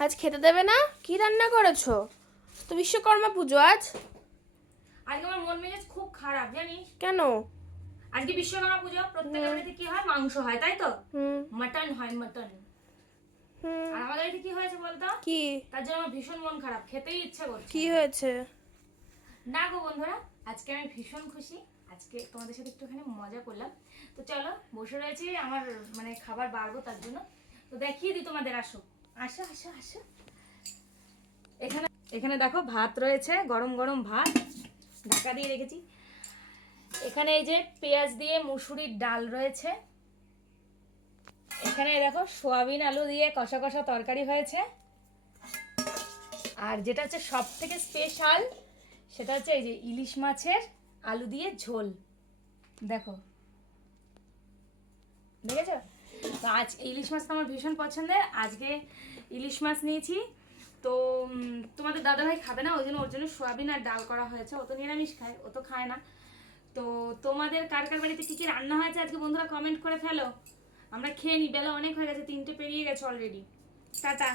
আজ খেতে দেবে না? কি রান্না করেছো? তো বিশ্বকর্মা পুজো আজ। আজকে আমার মন মেজাজ খুব খারাপ জানিস। কেন? আজকে বিশ্বকর্মা পুজো, প্রত্যেকের বাড়িতে কি হয়, মাংস হয় তাই তো। হুম মাটন হয়, মাটন। হুম। আর আমাদের বাড়িতে কি হয়েছে বলতো? কি? তার জন্য আমার ভীষণ মন খারাপ, খেতেই ইচ্ছে করছে কি না। হয়েছে? না গো বন্ধুরা, আজকে আমি ভীষণ খুশি। আজকে তোমাদের সাথে একটুখানি মজা করলাম। তো চলো, বসে রয়েছি আমার মানে খাবার বাড়বো তার জন্য। তো দেখিয়ে দিই তোমাদের, আসো আসো আসো আসো। এখানে এখানে দেখো ভাত রয়েছে, গরম গরম ভাত, ঢাকা দিয়ে রেখেছি। এখানে এই যে পেঁয়াজ দিয়ে মুসুরির ডাল রয়েছে। এখানে দেখো সোয়াবিন আলু দিয়ে কষা কষা তরকারি হয়েছে। আর যেটা হচ্ছে সব থেকে স্পেশাল, সেটা হচ্ছে এই যে ইলিশ মাছের আলু দিয়ে ঝোল। দেখো, দেখেছো? তো আজ ইলিশ মাছটা আমার ভীষণ পছন্দের। আজকে ইলিশ মাছ নিয়েছি। তো তোমাদের দাদাভাই খাবে না, ওই জন্য ওর জন্য সোয়াবিন আর ডাল করা হয়েছে। ও তো নিরামিষ খায়, ও তো খায় না। তো তোমাদের কার কার বাড়িতে কী কী রান্না হয়েছে আজকে বন্ধুরা কমেন্ট করে ফেলো। আমরা খেয়ে নিই, বেলা অনেক হয়ে গেছে, 3টে পেরিয়ে গেছে অলরেডি। টাটা।